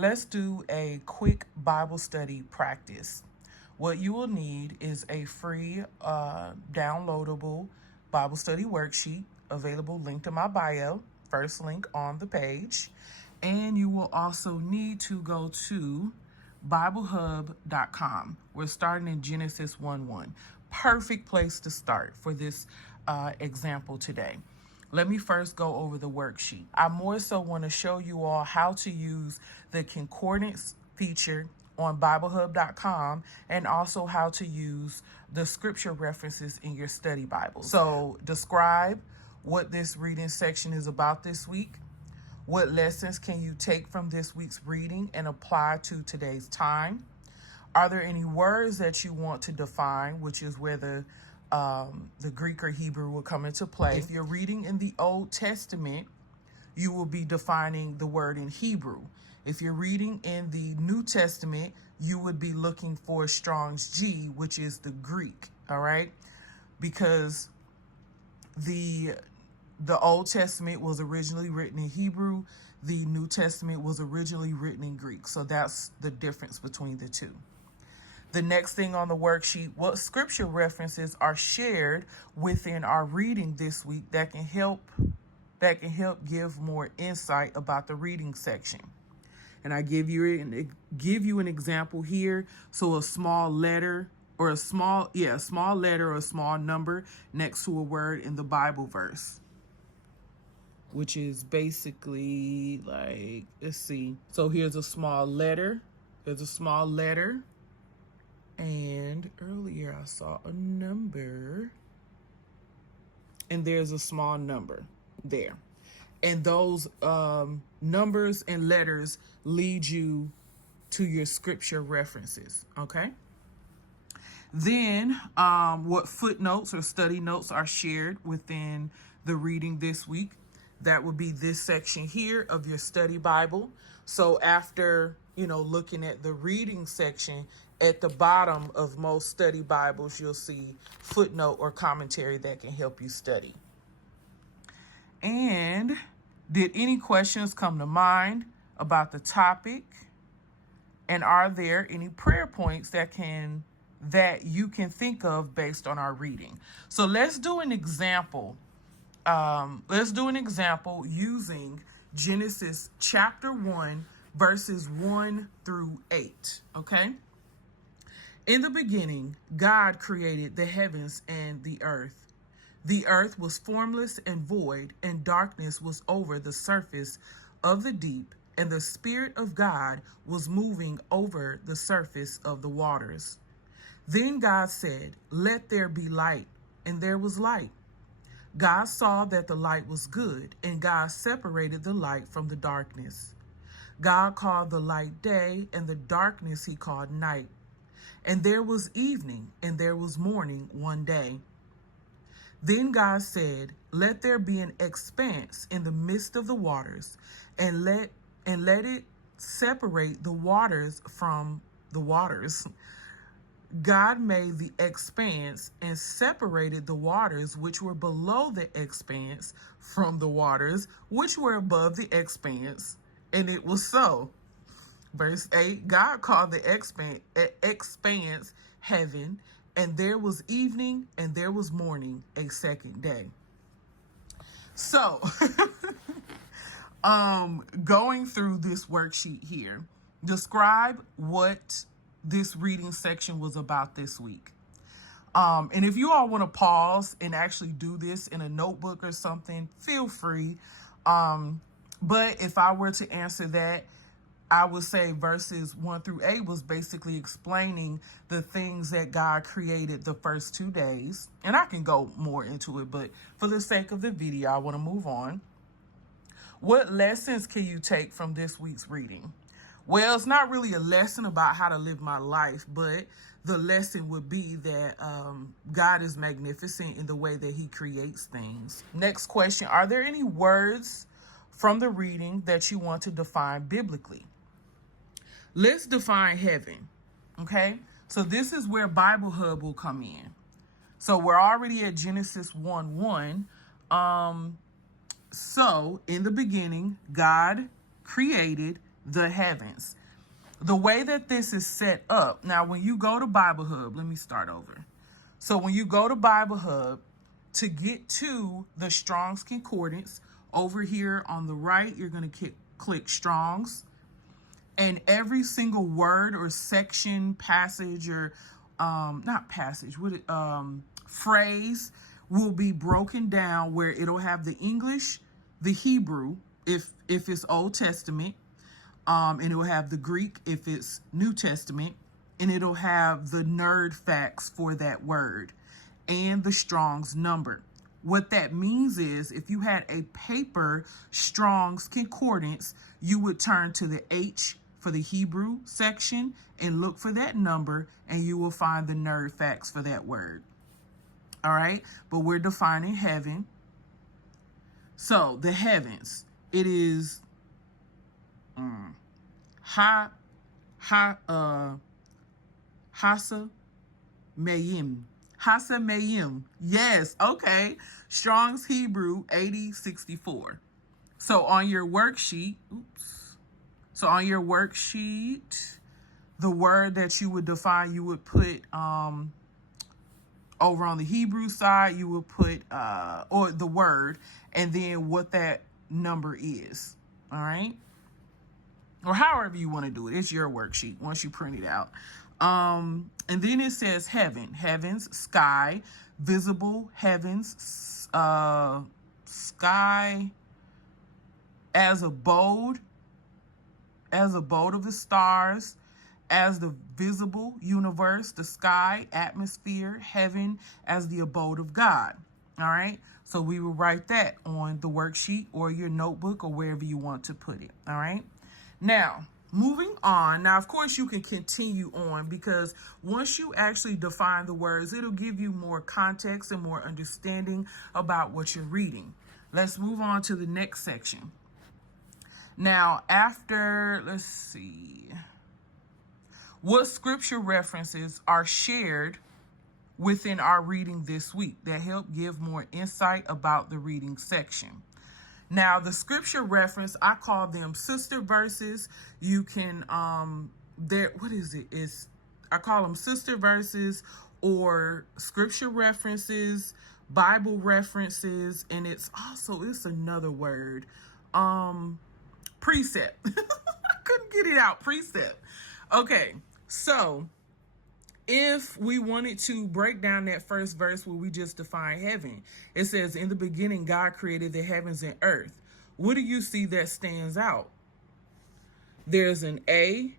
Let's do a quick Bible study practice. What you will need is a free downloadable Bible study worksheet available linked in my bio, first link on the page. And you will also need to go to BibleHub.com. We're starting in Genesis 1:1. Perfect place to start for this example today. Let me first go over the worksheet. I more so want to show you all how to use the concordance feature on BibleHub.com and also how to use the scripture references in your study Bible. So describe what this reading section is about this week. What lessons can you take from this week's reading and apply to today's time? Are there any words that you want to define, which is where the Greek or Hebrew will come into play? If you're reading in the Old Testament, you will be defining the word in Hebrew. If you're reading in the New Testament, you would be looking for Strong's G, which is the Greek, all right? Because the Old Testament was originally written in Hebrew. The New Testament was originally written in Greek. So that's the difference between the two. The next thing on the worksheet, what scripture references are shared within our reading this week that can help give more insight about the reading section. And I give you an example here. So a small letter or a small letter or a small number next to a word in the Bible verse, which is basically like, let's see. So here's a small letter. There's a small letter. And earlier I saw a number. And there's a small number there. And those numbers and letters lead you to your scripture references, okay? Then what footnotes or study notes are shared within the reading this week? That would be this section here of your study Bible. So after, looking at the reading section, at the bottom of most study Bibles, you'll see footnote or commentary that can help you study. And did any questions come to mind about the topic? And are there any prayer points that you can think of based on our reading? So let's do an example. Using Genesis chapter 1, verses 1 through 8. Okay. In the beginning, God created the heavens and the earth. The earth was formless and void, and darkness was over the surface of the deep, and the Spirit of God was moving over the surface of the waters. Then God said, "Let there be light," and there was light. God saw that the light was good, and God separated the light from the darkness. God called the light day, and the darkness he called night. And there was evening, and there was morning one day. Then God said, "Let there be an expanse in the midst of the waters, and let it separate the waters from the waters." God made the expanse and separated the waters which were below the expanse from the waters which were above the expanse, and it was so. Verse 8, God called the expanse heaven, and there was evening and there was morning, a second day. So, going through this worksheet here, describe what this reading section was about this week. And if you all want to pause and actually do this in a notebook or something, feel free. But if I were to answer that, I would say verses 1 through 8 was basically explaining the things that God created the first 2 days. And I can go more into it, but for the sake of the video, I want to move on. What lessons can you take from this week's reading? Well, it's not really a lesson about how to live my life, but the lesson would be that God is magnificent in the way that he creates things. Next question, are there any words from the reading that you want to define biblically? Let's define heaven, okay? So this is where Bible Hub will come in. So we're already at Genesis 1:1. So in the beginning, God created the heavens. The way that this is set up, now when you go to Bible Hub, let me start over. So when you go to Bible Hub, to get to the Strong's Concordance, over here on the right, you're going to click Strong's. And every single word or section, passage, or not passage, phrase will be broken down where it'll have the English, the Hebrew, if it's Old Testament, and it'll have the Greek if it's New Testament, and it'll have the nerd facts for that word and the Strong's number. What that means is if you had a paper Strong's Concordance, you would turn to the H for the Hebrew section and look for that number, and you will find the nerd facts for that word. All right, but we're defining heaven. So the heavens, it is Hasa Mayim. Hasa Mayim. Yes, okay. Strong's Hebrew 8064. So on your worksheet, So on your worksheet, the word that you would define, you would put over on the Hebrew side, you would put or the word, and then what that number is. All right, or however you want to do it. It's your worksheet once you print it out. And then it says heaven, heavens, sky, visible heavens, sky as abode of the stars, as the visible universe, the sky, atmosphere, heaven as the abode of God. All right. So we will write that on the worksheet or your notebook or wherever you want to put it. All right. Now, moving on. Now, of course, you can continue on because once you actually define the words, it'll give you more context and more understanding about what you're reading. Let's move on to the next section. Now, after, let's see, what scripture references are shared within our reading this week that help give more insight about the reading section? Now, the scripture reference, I call them sister verses. You can, I call them sister verses or scripture references, Bible references, and it's another word. Precept. I couldn't get it out. Precept. Okay, so if we wanted to break down that first verse where we just define heaven, it says, in the beginning, God created the heavens and earth. What do you see that stands out? There's an A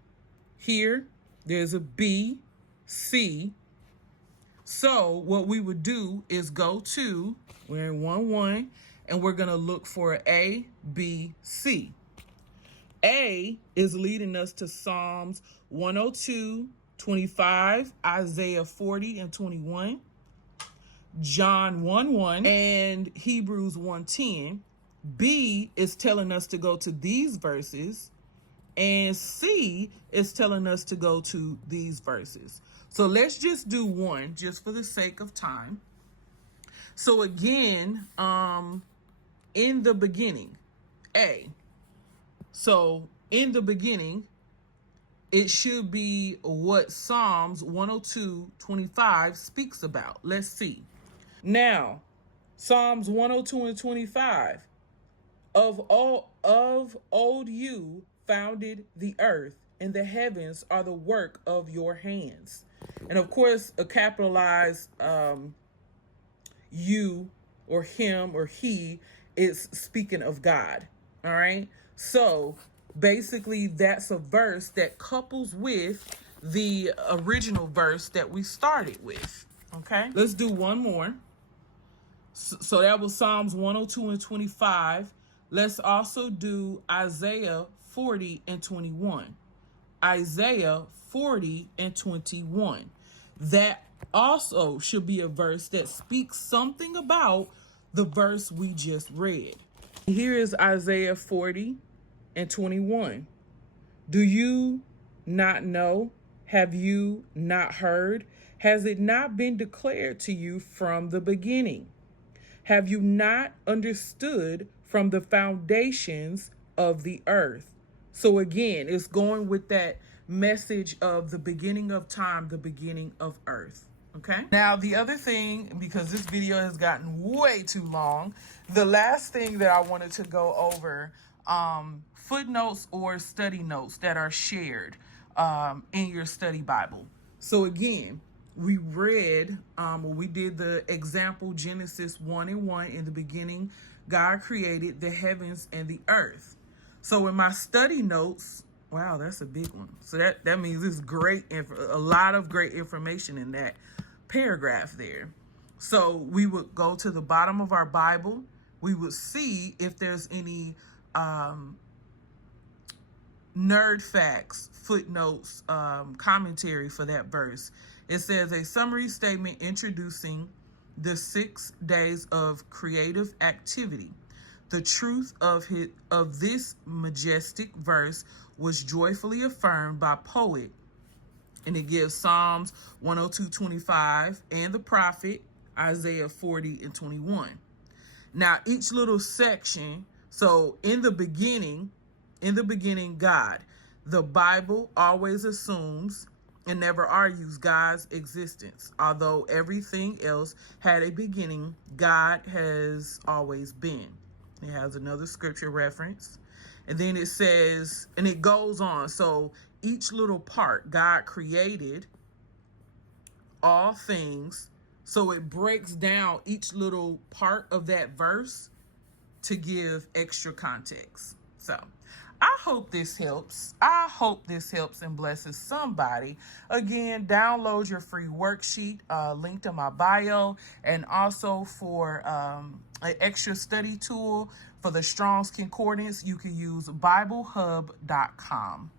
here. There's a B, C. So what we would do is we're in 1-1, and we're going to look for A, B, C. A is leading us to Psalms 102, 25, Isaiah 40 and 21, John 1:1, and Hebrews 1:10. B is telling us to go to these verses, and C is telling us to go to these verses. So let's just do one just for the sake of time. So again, in the beginning, A. So in the beginning, it should be what Psalms 102:25 speaks about. Let's see. Now, Psalms 102 and 25. Of old you founded the earth, and the heavens are the work of your hands. And of course, a capitalized you or him or he is speaking of God. All right. So basically, that's a verse that couples with the original verse that we started with. Okay. Let's do one more. So that was Psalms 102 and 25. Let's also do Isaiah 40 and 21. Isaiah 40 and 21. That also should be a verse that speaks something about the verse we just read. Here is Isaiah 40 and 21. Do you not know? Have you not heard? Has it not been declared to you from the beginning? Have you not understood from the foundations of the earth? So again, it's going with that message of the beginning of time, the beginning of earth. Okay. Now, the other thing, because this video has gotten way too long, the last thing that I wanted to go over, footnotes or study notes that are shared in your study Bible. So again, we read, we did the example Genesis 1:1. In the beginning, God created the heavens and the earth. So in my study notes, wow, that's a big one. So that means it's great, a lot of great information in that paragraph there. So we would go to the bottom of our Bible. We would see if there's any nerd facts, footnotes, commentary for that verse. It says a summary statement introducing the 6 days of creative activity. The truth of this majestic verse was joyfully affirmed by poet, and it gives Psalms 102:25 and the prophet Isaiah 40:21. Now, each little section, so in the beginning, God. The Bible always assumes and never argues God's existence. Although everything else had a beginning, God has always been. It has another scripture reference. And then it says, and it goes on. So each little part, God created all things. So it breaks down each little part of that verse to give extra context. So I hope this helps. I hope this helps and blesses somebody. Again, download your free worksheet, linked in my bio, and also for an extra study tool for the Strong's Concordance, you can use BibleHub.com.